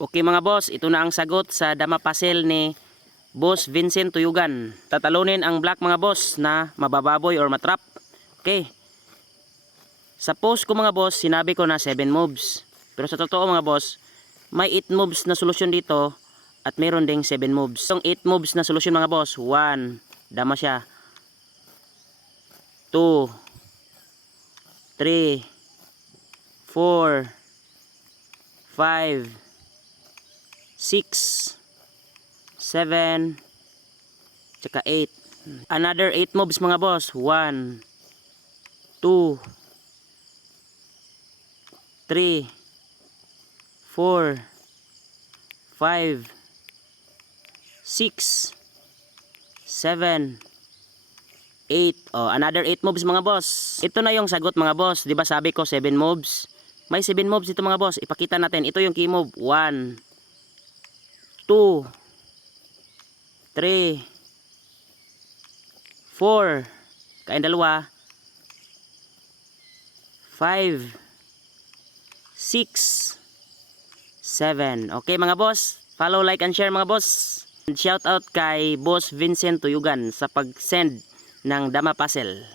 Okay mga boss, ito na ang sagot sa dama puzzle ni Boss Vincent Tuyugan. Tatalunin ang black mga boss na mabababoy or matrap. Okay. Sa post ko mga boss, sinabi ko na 7 moves. Pero sa totoo mga boss, may 8 moves na solusyon dito at meron ding 7 moves. Itong 8 moves na solusyon mga boss, 1, dama siya. 2, 3, 4, 5, 6, 7, tsaka 8. Another 8 moves mga boss. 1, 2, 3, 4, 5, 6, 7, 8. Oh, another 8 moves mga boss. Ito na yung sagot mga boss. 'Di ba sabi ko 7 moves? May 7 moves ito mga boss. Ipakita natin. Ito yung key move. 1, 2, 3, 4, kain dalawa, 5, 6, 7. Okay mga boss, follow, like, and share mga boss. And shout out kay Boss Vincent Tuyugan sa pag-send ng dama puzzle.